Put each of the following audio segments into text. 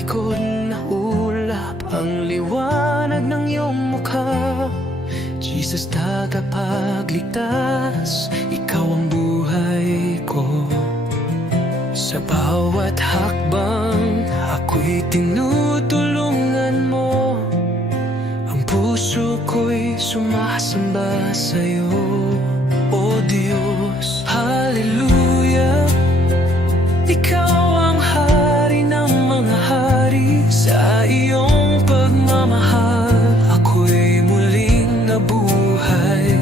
likod na ulap ang liwanag ng iyong mukha. Jesus, tagapagligtas, ikaw ang buhay ko. Sa bawat hakbang, ako'y tinutulungan mo. Ang puso ko'y sumasamba sa'yo, O Diyos. Hallelujah, ikaw ang hari ng mga hari. Sa iyong pagmamahal, ako'y muling nabuhay.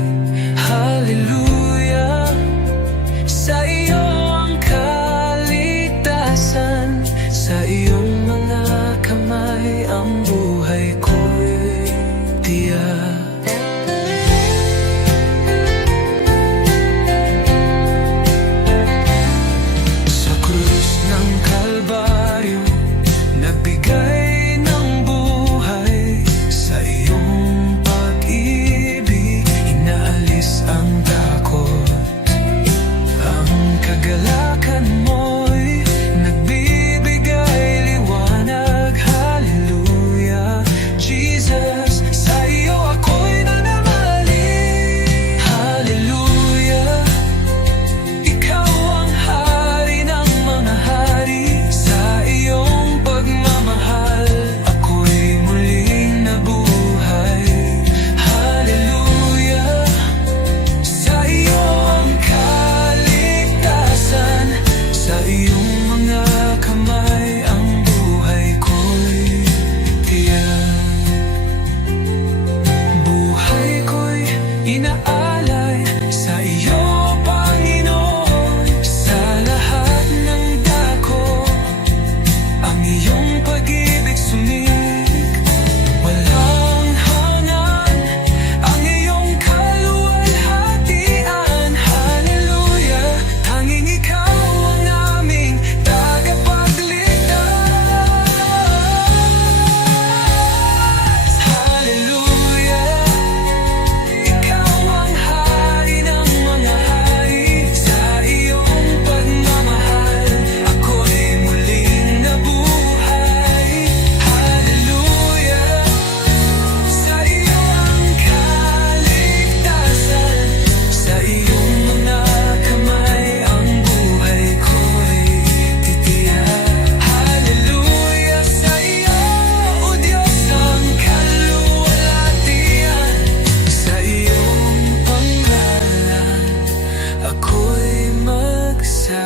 Hallelujah, sa iyo ang kaligtasan. Sa iyong mga kamay ang buhay ko'y tiyak. Nagbigay ng buhay, sa iyong pag-ibig inaalis ang takot. Ang kagalakan mo'y nagbibigay liwanag. Hallelujah, Jesus, sa iyo ako'y nananali. Hallelujah, ikaw ang hari ng mga hari. Sa iyong pagmamahal, ako'y muling nabuhay. Hallelujah, sa iyo ang kaligtasan. Sa iyong mga kamay ang buhay ko'y tiyak. Buhay ko'y inaalay sa iyo, Panginoon. Sa lahat ng dako, ang iyong pag-ibig sumig. Walang hanggan ang iyong kaluwalhatian. Hallelujah, tanging ikaw ang aming tagapagligtas. Hallelujah, ikaw ang hari ng mga hari. Sa iyong pagmamahal, ako'y muling nabuhay. Hallelujah, sa iyo ang kaligtasan. Sa iyong mga kamay ang buhay ko'y titiyak. Hallelujah, sa iyo, O Diyos, ang kaluwalhatian. Sa iyong panggalan, ako'y magsasaya.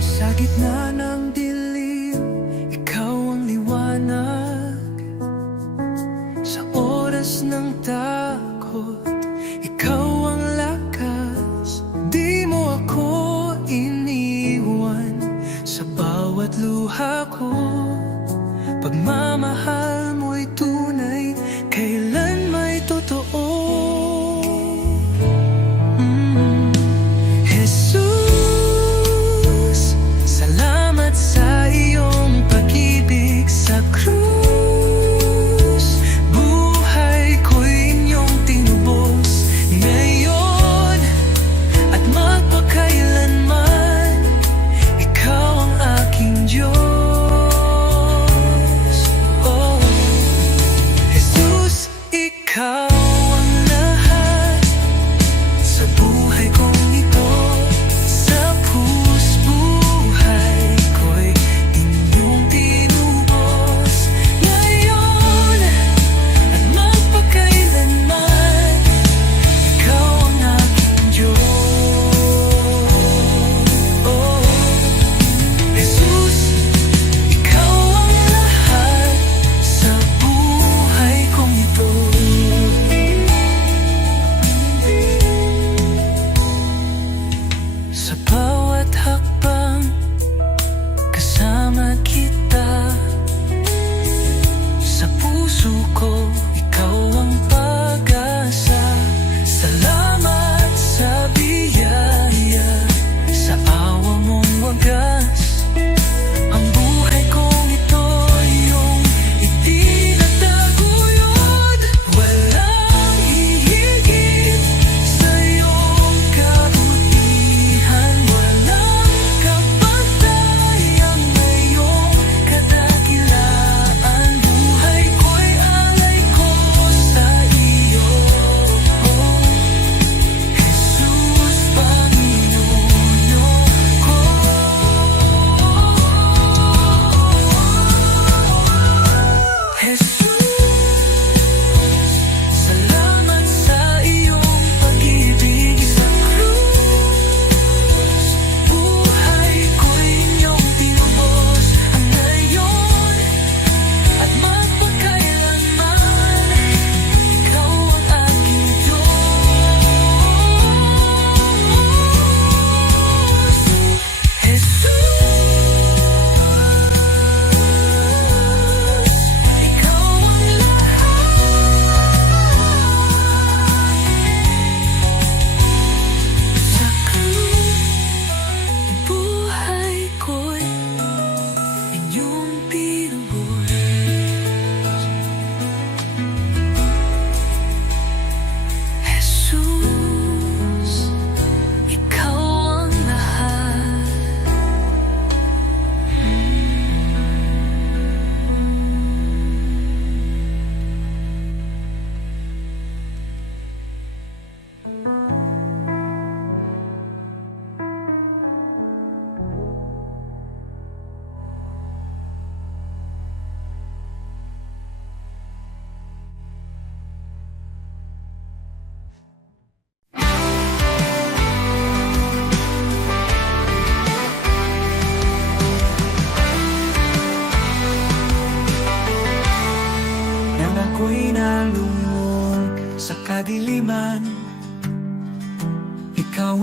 Sa gitna ng dilim, ikaw ang liwanag. Sa oras ng takot, ikaw ang lakas. Di mo ako iniwan sa bawat luha ko. Pagmamahal mo'y tunay, kailan may totoo. Jesus, salamat sa iyong pag-ibig sa krus. Buhay ko'y inyong tinubos ngayon at magpakailanman. Ikaw ang aking Diyos.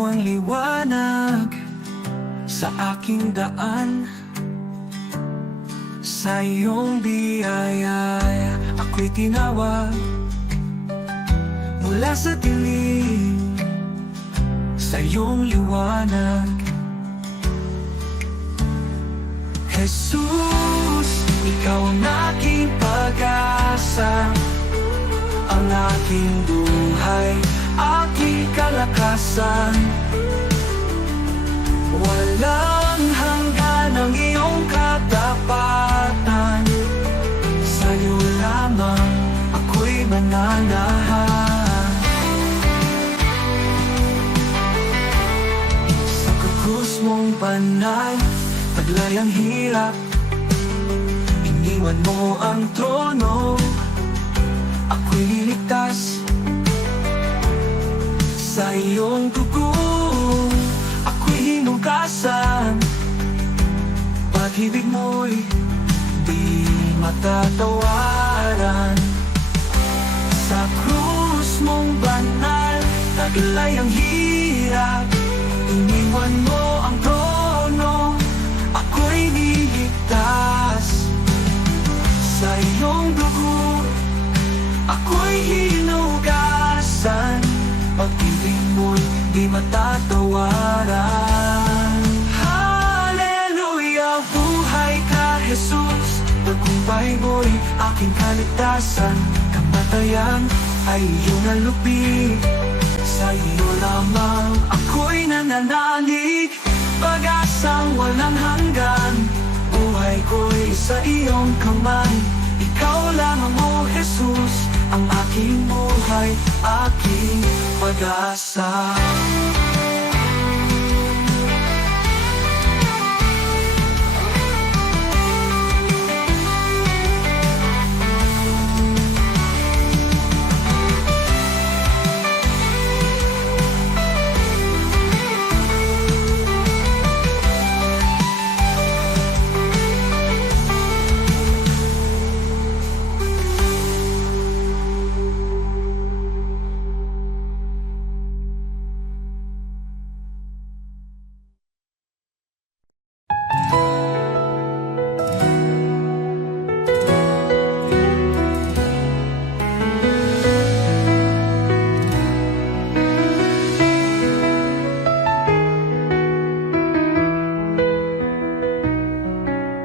mo ang liwanag sa aking daan. Sa iyong biyaya ako'y tinawag mula sa dilim, sa iyong liwanag. Jesus, ikaw ang aking pag-asa, ang aking buhay, aking kalakasan. Walang hanggan ang iyong katapatan, sa'yo lamang ako'y mananahan. Sa krus mong banal, taglay ang hirap, iniwan mo ang trono, ako'y niligtas. Sa iyong dugo ako'y hinugasan, pag-ibig mo'y di matatawaran. Sa krus mong banal, taglay ang hirap, iniwan mo ang trono, ako'y niligtas. Sa iyong dugo ako'y hinugasan, pag-ibig mo'y di matatawaran. Hallelujah, buhay ka Jesus, tagumpay mo'y aking kaligtasan. Kamatayan ay iyong nalupi, sa iyo lamang ako'y nananalig. Pag-asang walang hanggan, buhay ko'y sa iyong kamay. Ikaw lamang, O Jesus, ang aking buhay, aking pag-asa.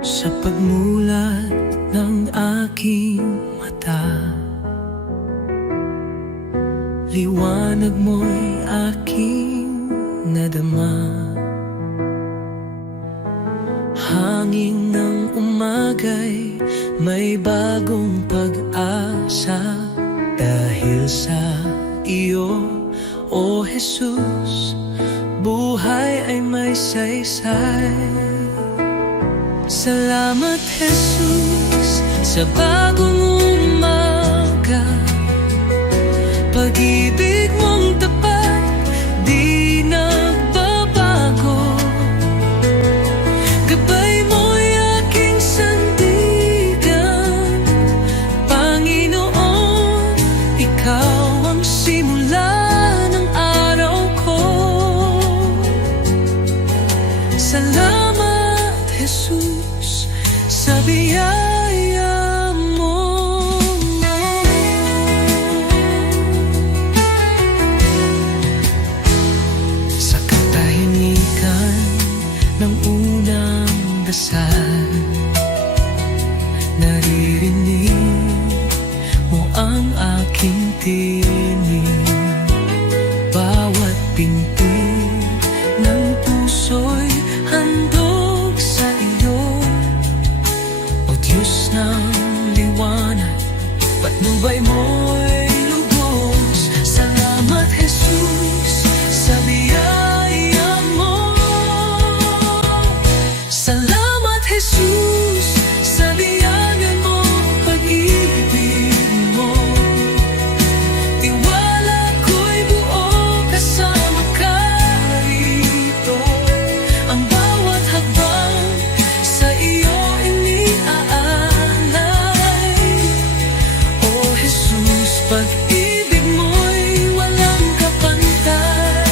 Sa pagmulat ng aking mata, liwanag mo'y aking nadama. Hangin ng umagay, may bagong pag-asa, dahil sa iyo, O Jesus, buhay ay may saysay. Salamat Jesus sa bagong umaga, pag-ibig mong tapat di nagbabago. Gabay mo'y aking sandigan, Panginoon, ikaw ang simula ng araw ko. Salamat Jesus sa biyaya mo. Sa katahimikan ng unang dasal, naririnig mo ang aking tinig. Bawat pinto ng puso'y handog sa iyo, O Diyos ng liwanag, patnubay mo'y lubos. Salamat Jesus sa biyaya mo. Salamat Jesus sa biyaya mo, pag-ibig mo. Tiwala ko'y buo kasama ka rito. Ang bawat hakbang sa iyo iniaalay. O Jesus, pag-ibig mo'y walang kapantay.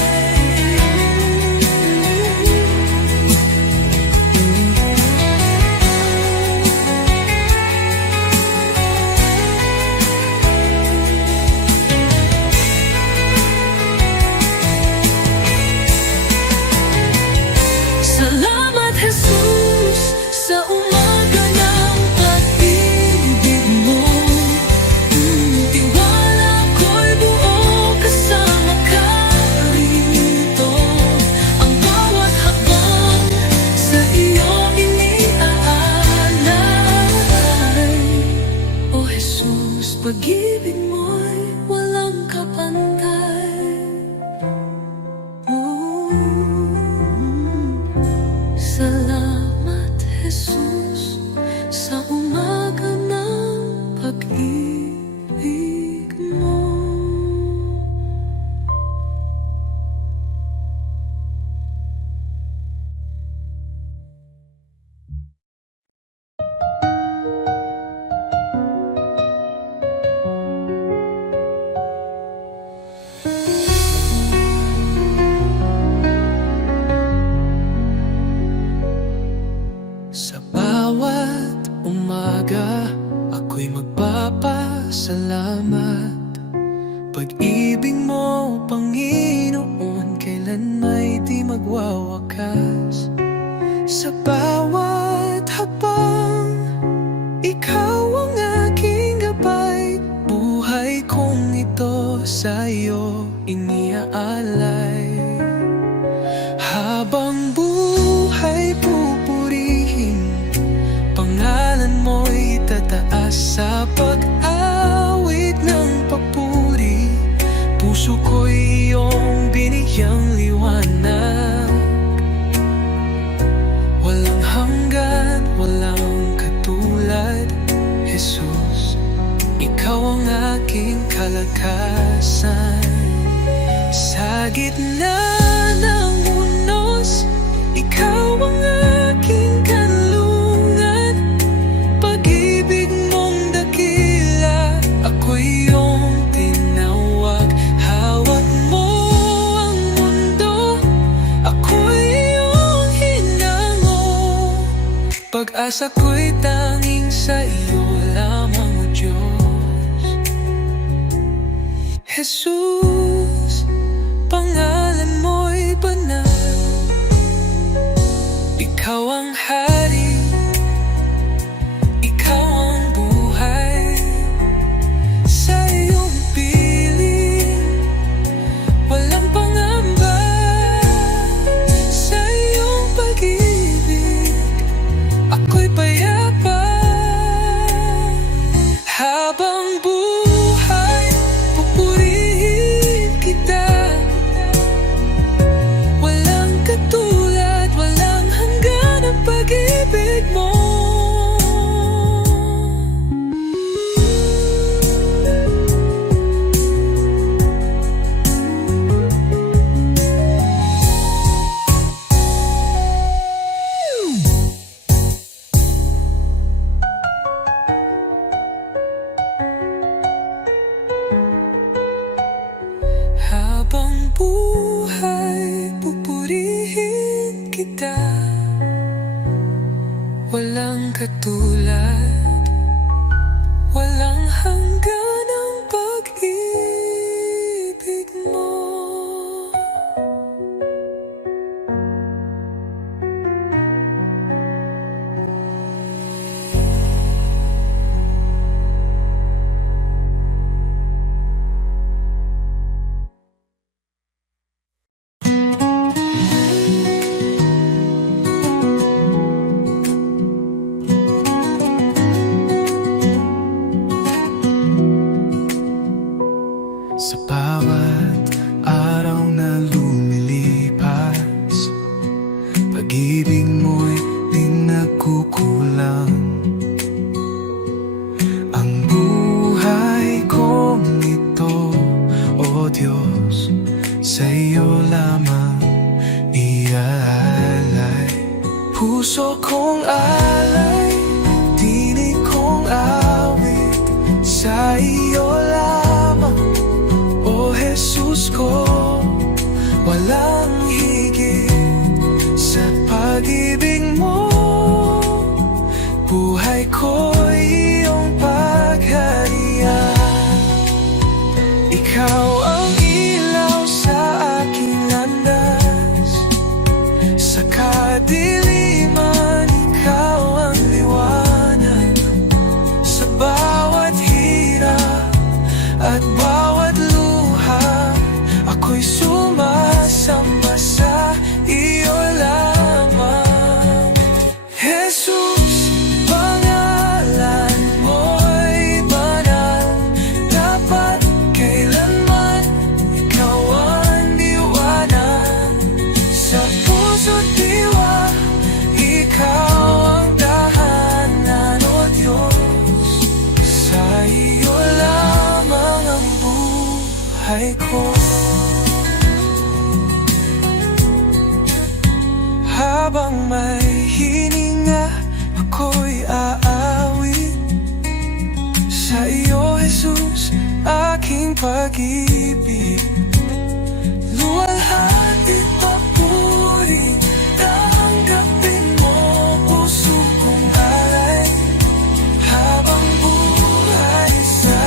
salamat. Pag-ibig mo, Panginoon, kailan may di magwawakas. Sa bawat hakbang, ikaw ang aking gabay. Buhay kong ito sa'yo iniaalay. Habang buhay pupurihin, pangalan mo'y tataas sa pag-awit ng papuri. Puso ko'y iyong binigyang liwanag, walang hanggan, walang katulad. Jesus, ikaw ang aking kalakasan. Sa gitna ng unos, ikaw ang aking kanlungan. Pag-ibig mong dakila, ako'y iyong tinawag. Hawak mo ang mundo, ako'y iyong hinango. Pag-asa ko'y tanging sa iyo lamang, O Diyos. Jesus, pangalan mo'y banal. Ikaw ang hari, ikaw ang buhay. Sa iyong piling, walang pangamba. Sa iyong pag-ibig, ako'y payapa. Habang buhay, pupurihin kita. Walang katulad, walang hanggan ang pag-ibig mo. Habang buhay, pupurihin kita. Walang katulad, walang hanggan ang pag-ibig mo. Sa bawat araw na lumilipas, pag-ibig mo'y di nagkukulang. Ang buhay kong ito, O Diyos, sa iyo lamang iaalay. Puso kong alay, tinig kong awit, sa iyo lamang, O Jesus ko. Walang higit sa pag-ibig mo. Buhay ko'y iyong pagharian. Ikaw ang ilaw sa aking landas. Sa kadiliman, ikaw ang liwanag. Sa bawat hirap at bawat luha, ako'y sumasamba sa iyo lamang. Jesus, pangalan mo'y banal. Dapat kailanman ikaw ang liwanag. Sa puso't diwa, ikaw ang tahanan, O Diyos. Sa iyo lamang ang buhay ko. Habang may hininga, ako'y aawit sa iyo, Jesus, aking pag-ibig. Luwalhati papuri, tanggapin mo puso kong alay. Habang buhay sa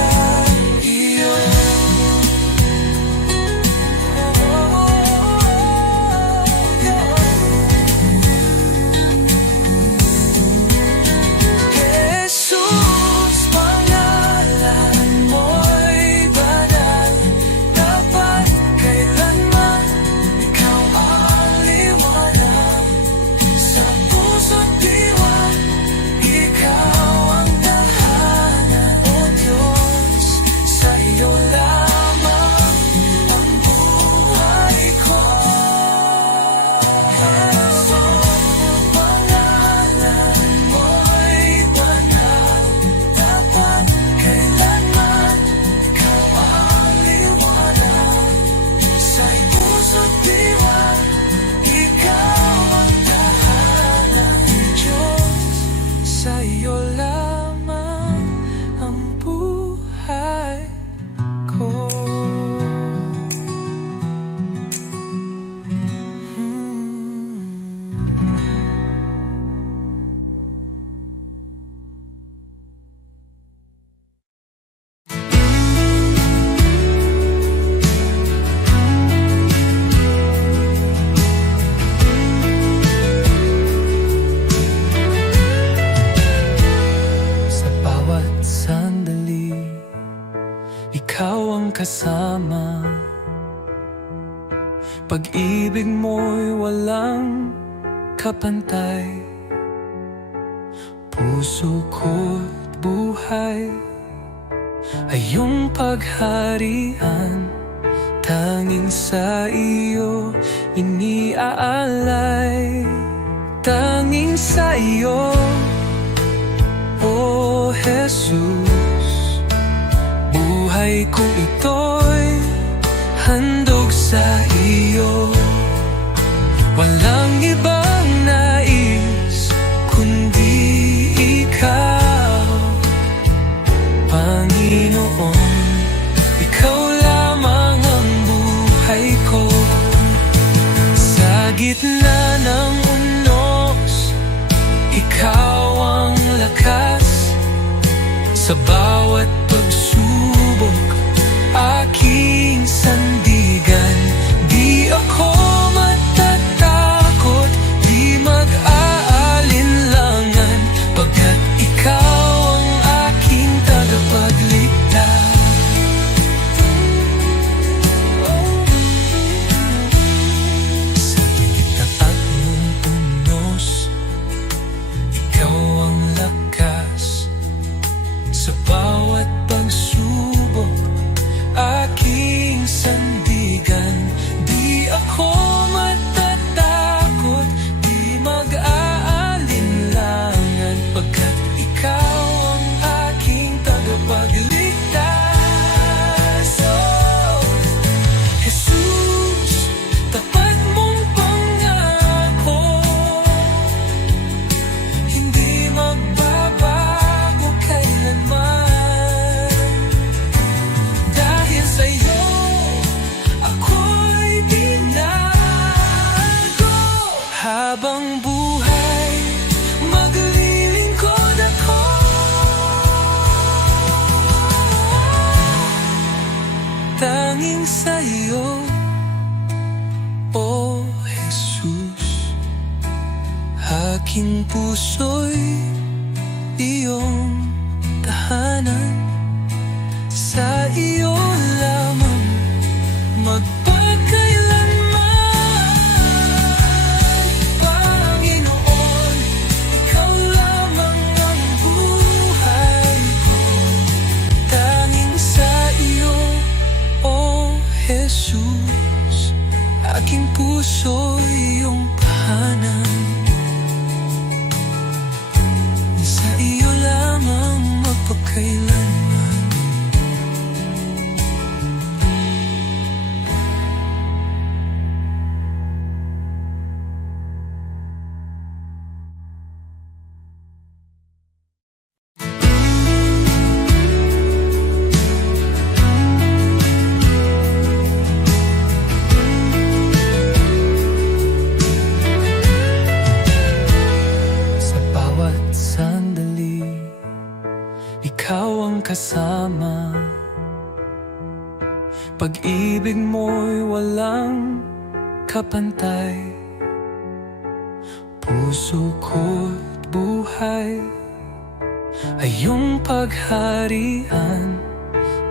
Pag-ibig mo'y walang kapantay. Puso ko't buhay ay iyong pagharian. Tanging sa iyo iniaalay. Tanging sa iyo, O Jesus, buhay kong ito'y handog sa iyo. Walang ibang nais kundi ikaw, Panginoon. Ikaw lamang ang buhay ko. Sa gitna ng unos, ikaw ang lakas. Sa bawat pagsubok, aking sandigan. Di ako matatakot, di mag-aalinlangan, pagkat ikaw ang aking tagapagligtas. Sa taak mong unos, ikaw ang lakas. Sa bawat pagsubok, aking sandigan. Di ako matatakot, di mag-aalinlangan, pagkat ikaw ang aking tagapagligtas. Oh, Jesus, tapat mong pangako, hindi magbabago kailanman. Dahil sa'yo, ako'y binago. Habang buhay, maglilingkod ako. Tanging sa'yo, O Jesus, aking puso'y iyong tahanan. Sa iyo lamang magpakailanman, Panginoon. Ikaw lamang ang buhay ko. Tanging sa iyo, O Jesus, aking puso iyong tahanan. Sa iyo lamang magpakailanman. Sa bawat sandali, ikaw ang kasama. Pag-ibig mo'y walang kapantay. Puso ko't buhay ay iyong pagharian.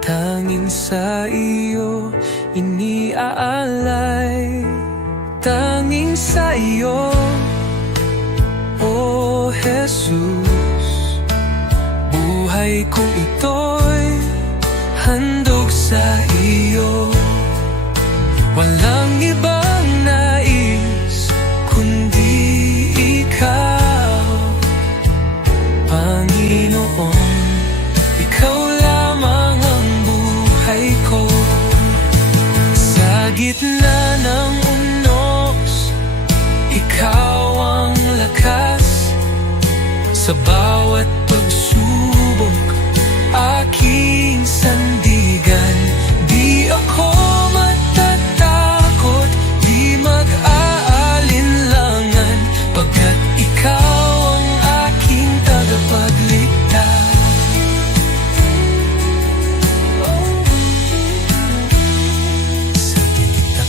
Tanging sa iyo iniaalay. Tanging sa iyo, O Jesus, buhay kong ito'y handog sa iyo. Walang ibang nais kundi ikaw, Panginoon. Ikaw lamang ang buhay ko. Sa gitna ng unos, ikaw ang lakas. Sa bawat pagsubok, aking sandigan. Di ako matatakot, di mag-aalinlangan, pagkat ikaw ang aking tagapagligtas. Sa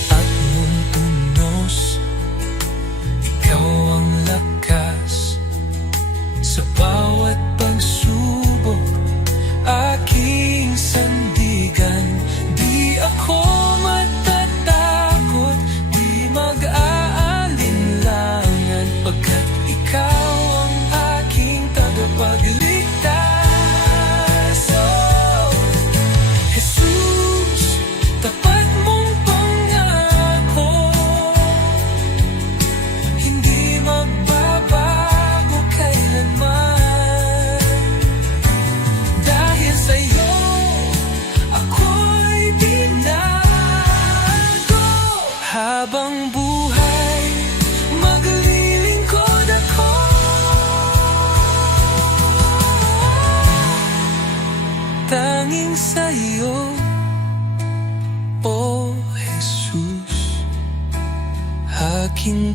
taak mong unos, ikaw ang lakas. Sa bawat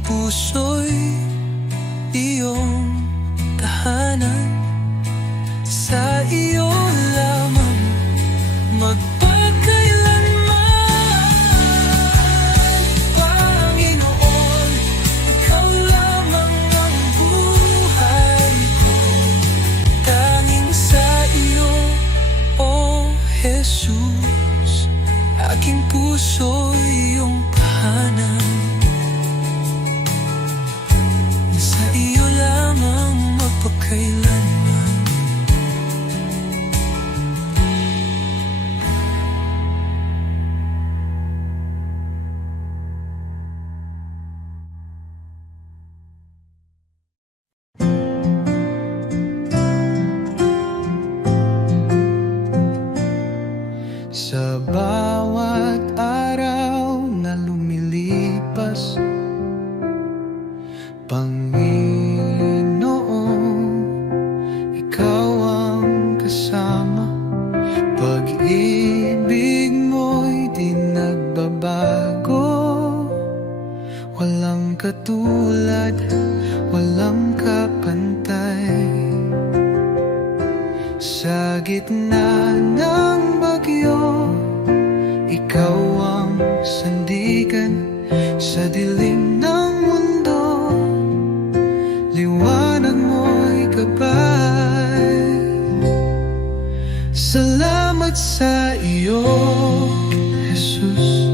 puso'y iyong tahanan. Sa iyo lamang magpakailanman, Panginoon. Ikaw lamang ang buhay ko, tanging sa iyo, O Jesus. Aking puso'y iyong tahanan. Sa iyo lamang magpakailanman. Sa bawat araw na lumilipas, Panginoon, ikaw ang kasama. Pag-ibig mo'y di nagbabago, walang katulad, walang kapantay. Sa gitna ng bagyo, ikaw ang sandigan. Sa dilim ng mundo, liwanag mo'y gabay. Salamat sa iyo, Jesus.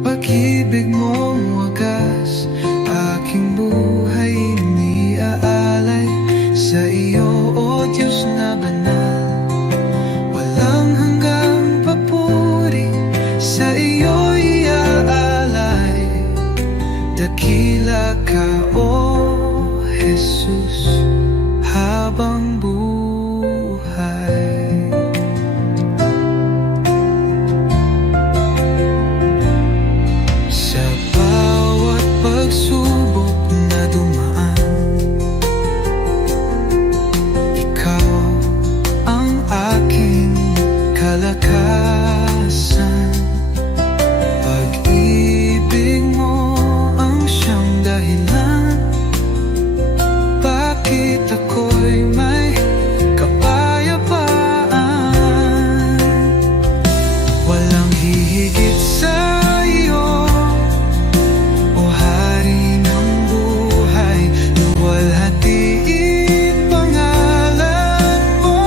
Pag-ibig mong wagas, aking buhay iniaalay. Sa iyo, O Diyos na banal, walang hanggang papuri. Sa iyo iaalay, dakila ka, O Jesus, habang buhay. Sa bawat pagsubok na dumaan, ikaw ang aking kalakasan. Pag-ibig mo ang siyang dahilan, bakit ako'y may kapayapaan. Walang hihigit sa iyo, O Hari ng buhay. Luwalhatiin pangalan mo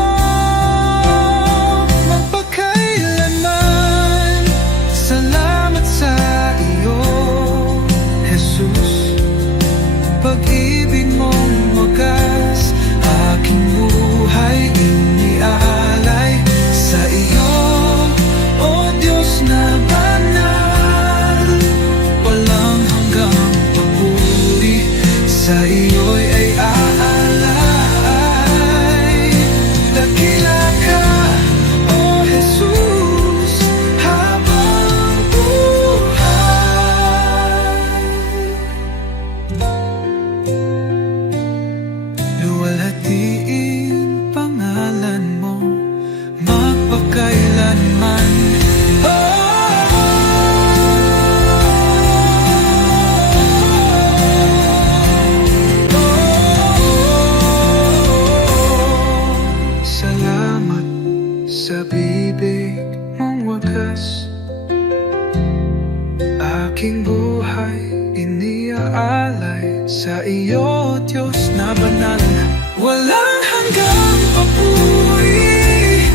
magpakailanman. Salamat sa iyo, Jesus. Pag-ibig mong wagas, aking buhay iniaalay. Sa iyo, O Diyos na banal, walang hanggang papuri. Sa iyo'y ay aalay. Dakila ka, O Jesus, habang buhay. Luwalhatiin pangalan mo magpakailanman. Salamat sa bibig mong wagas, aking buhay iniaalay. Sa iyo, Diyos na banal, walang hanggang papuri.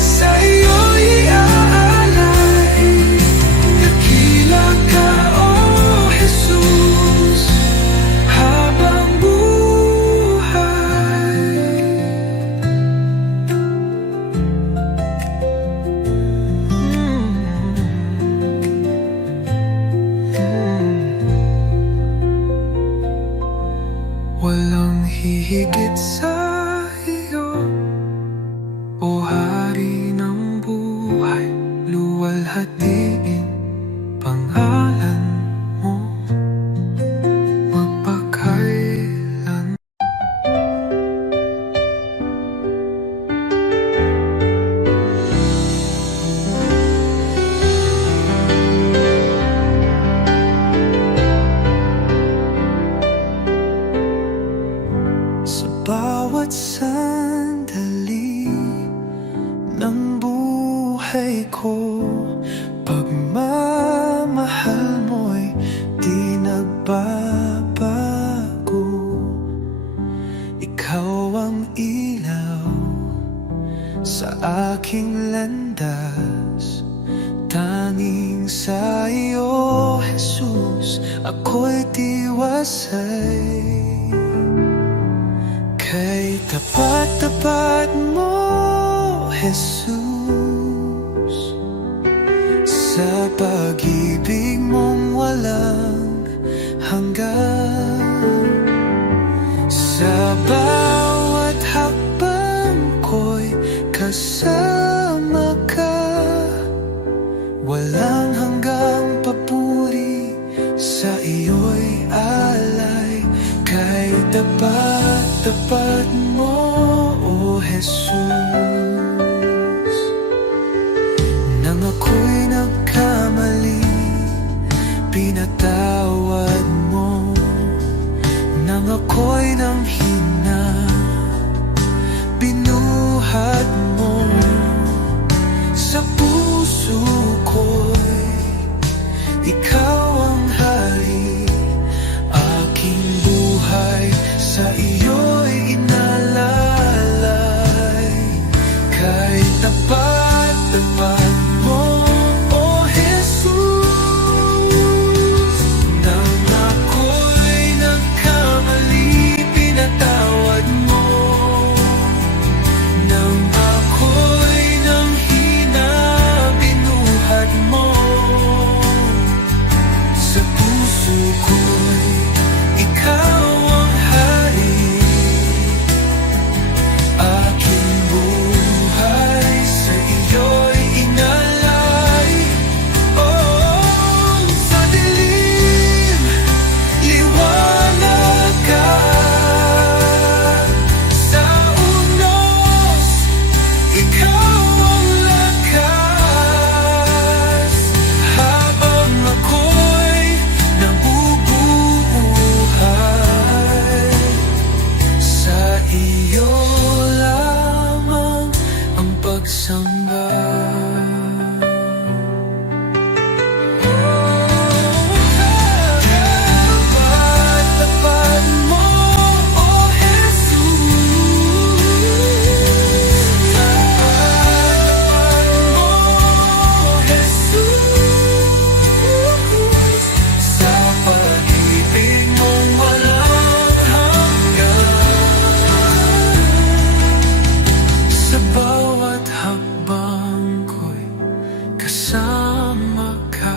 Sa iyo iaalay, dakila ka, O Jesus, habang buhay. Walang hihigit sa iyo, O Hari ng buhay. Luwalhatiin pangalan mo magpakailanman. bawat sandali ng buhay ko. Pagmamahal mo'y di nagbabago. Ikaw ang ilaw sa aking landas. Tanging sa iyo, Jesus, ako'y tiwasay. Kay tapat-tapat mo, Jesus, sa pag-ibig mong walang hanggan. Sa bawat hakbang ko'y kasama ka. Walang hanggang papuri, sa iyo'y alay. Kay tapat-tapat mo, O Jesus. Nang ako'y nagkamali, pinatawad mo. Nang ako'y nanghina, binuhat mo. Sa puso ko'y ikaw ang hari. Aking buhay sa iyo'y inalalay. Kay tapat-tapat mo, O Jesus. Nang ako'y nagkamali, pinatawad mo. Nang ako'y nanghina, binuhat mo. Sa puso ko'y ikaw ang hari. Aking buhay sa iyo'y inalay. Oh, sa dilim, liwanag ka. Sa unos, ikaw ang lakas. Habang ako'y nabubuhay, sa iyo lamang ang pagsamba. Tapat-tapat mo, O Jesus. Tapat-tapat mo, O Jesus. Sa pag-ibig mong walang hanggan. Sa bawat hakbang ko'y kasama ka.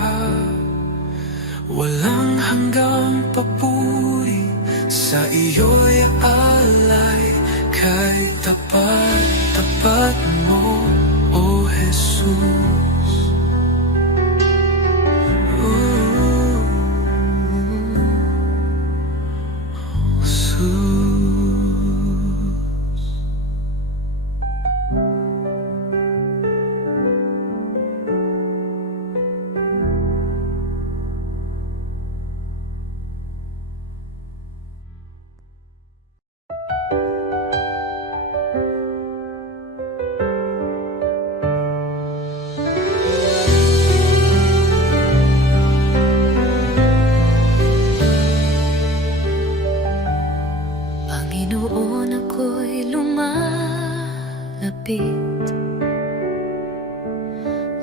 Walang hanggang papuri, sa iyo'y alay. Kay tapat-tapat mo, O Jesus. Ooh, Jesus. Panginoon, ako'y lumalapit.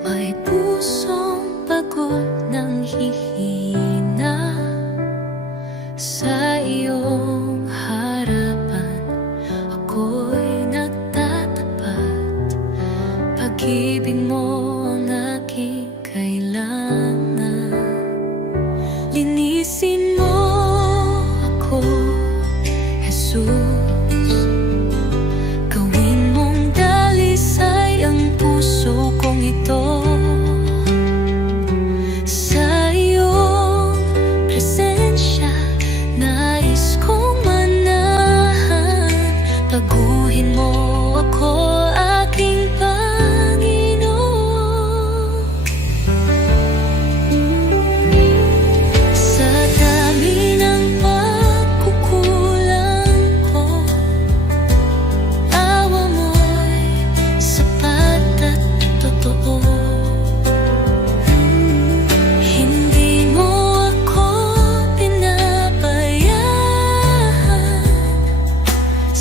May pusong pagod ng hihina. Sa iyong harapan ako'y nagtatapat. Pag-ibig mo ang aking kailangan. Linisin mo ako, Jesus. Gawin mong dalis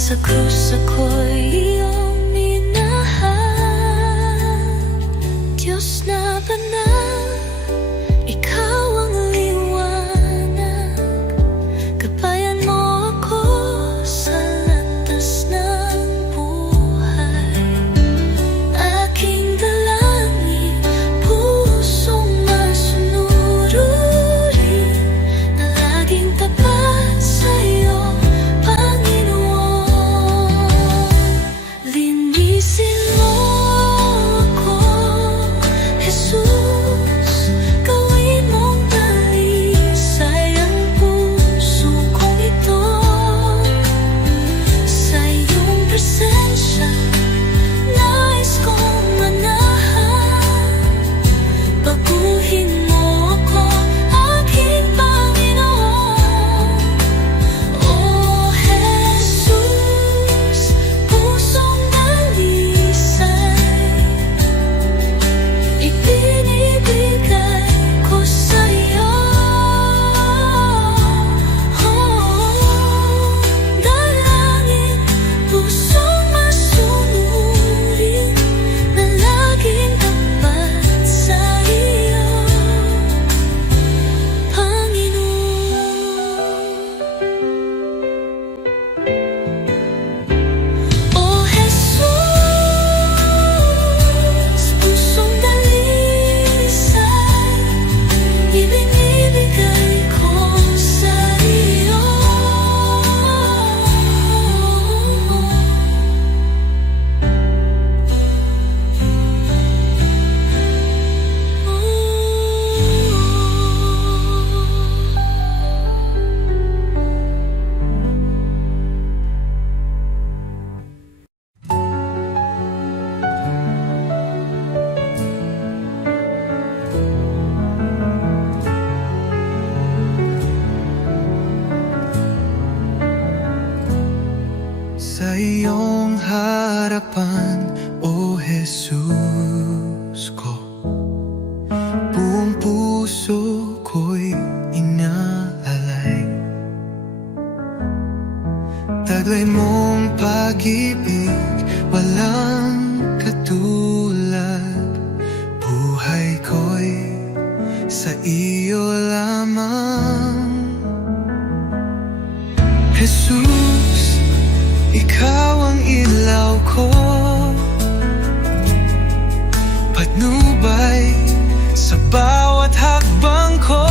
Sa krus ako'y iyong minahal. Diyos na banal, ikaw ang liwanag. Gabayan mo ako sa landas ng buhay. Aking dalangin, pusong masunurin, na laging tapat sa'yo, linisin mo ako, Jesus. Gawin mong dalisay ang puso kong ito. Sa iyong presensya, nais kong manahan. Baguhin mo ako, aking Panginoon. Oh Jesus, pusong ibinibigay ko sa'yo. Dalangin, pusong masunurin, na laging tapat sa iyo, Panginoon. Oh Jesus, pusong ibinibigay ko sa iyo. Sa iyong harapan, O Jesus ko, buong puso ko'y inaalay. Taglay mong pag-ibig, walang katulad. Buhay ko'y sa iyo lamang. Jesus, ikaw ang ilaw ko, patnubay sa bawat hakbang ko.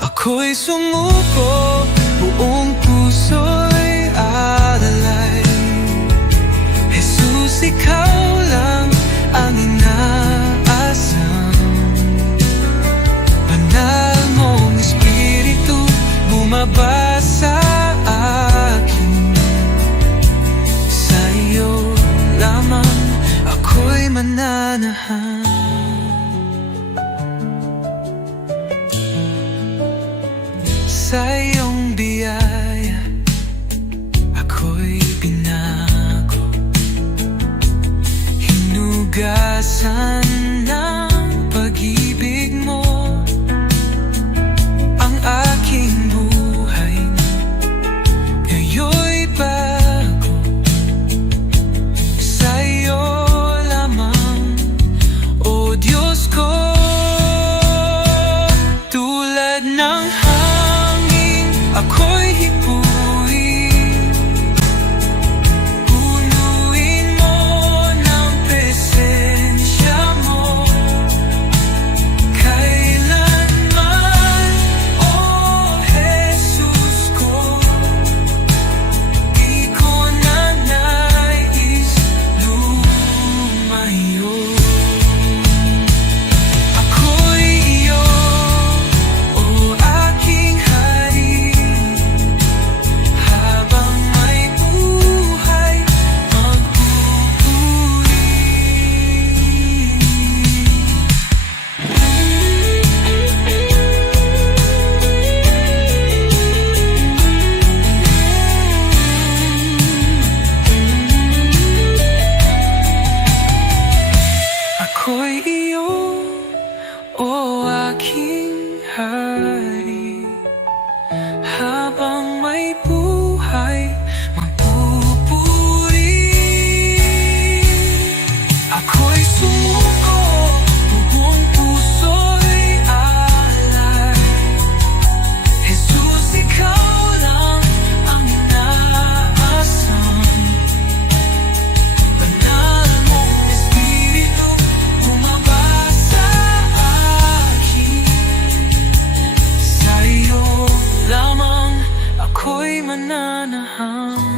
Ako'y sumuko, buong puso'y alalay. Jesus, ikaw lang ang inaasam. Banal mong Espiritu, bumaba sa akin. Sa iyo lamang ako'y mananahan. Sa iyong biyaya ako'y binago, hinugasan ng pag-ibig mo ang aking buhay. Ngayon'y bago, sa iyo lamang, O Diyos ko. Tulad ng hangin, ako'y hipuin, punuin mo ng presensya mananahang